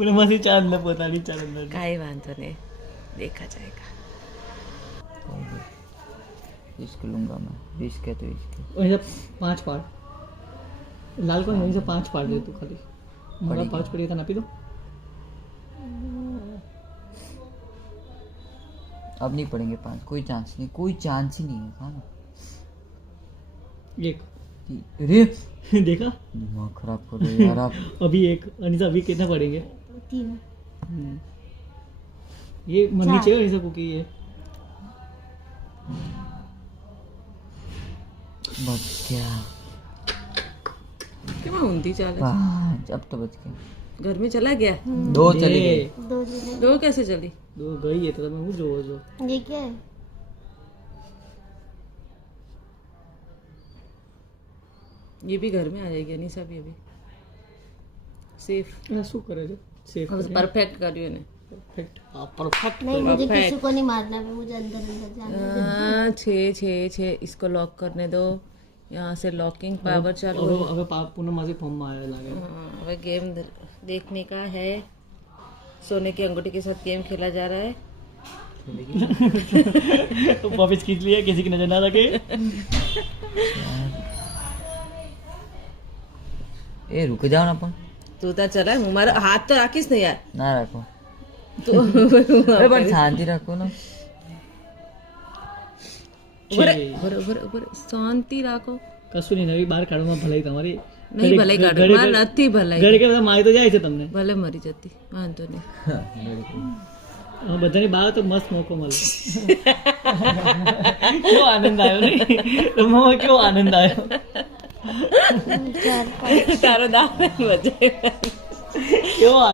बोला मासी चांद न पोतानी चांद काई वांधो नहीं, देखा जाएगा। इसको लूंगा मैं, 20 के तो इसके वैसे 5 पार्ट लाल को वहीं से 5 पार्ट दे तू खाली मगर 5 पड़ी था ना पी दो। अब नहीं पड़ेंगे 5, कोई चांस नहीं, कोई चांस ही नहीं है। हाँ एक अरे देखा दिमाग खराब कर रहे हो यार आप। अभी एक अनिता अभी कितना पड़ेंगे 3 ये नीचे का ऐसा कुकी है बच गया। क्या ऊंधी चाल है। 5 अब तो बच गया। घर में चला गया। 2 चले गए। 2 चले। 2 कैसे चली? 2 गई है तो मैं हूँ जो ये क्या है? ये भी घर में आ जाएगी अनीसा भी अभी। सेफ શું કરે છે સેફ परफेक्ट કર્યું એને। परफेक्ट हां परफेक्ट नहीं मुझे किसी को नहीं मारना है, मुझे अंदर अंदर जाना है। 6 इसको लॉक करने दो। यहाँ से लॉकिंग पावर चालू। હવે પૂનમ માસી ફોર્મ માં આયા લાગે अब गेम देखने का है। सोने की अंगूठी के साथ गेम खेला जा रहा है। तो वापस खींच लिया किसी की नजर ना लगे। ए रुक जाओ ना पण। तू तो चला मारा हाथ तो राखीश नहीं यार। ना रखो तो अरे पण शांति रखो ना। બરોબર શાંતિ રાખો। કશું નહીં નવી બહાર કાઢવામાં ભલાઈ તમારી નહીં ભલાઈ કાઢો માર નથી ભલાઈ ઘરે કે બધા મારી તો જાય છે તમને ભલે મરી જતી વાંધો નહીં। બધાની બહાર તો મસ્ત મોકો મળે। કેવો આનંદ આવ્યો નહીં રમવામાં કેવો આનંદ આવ્યો। તારો દાવ વજે કેવો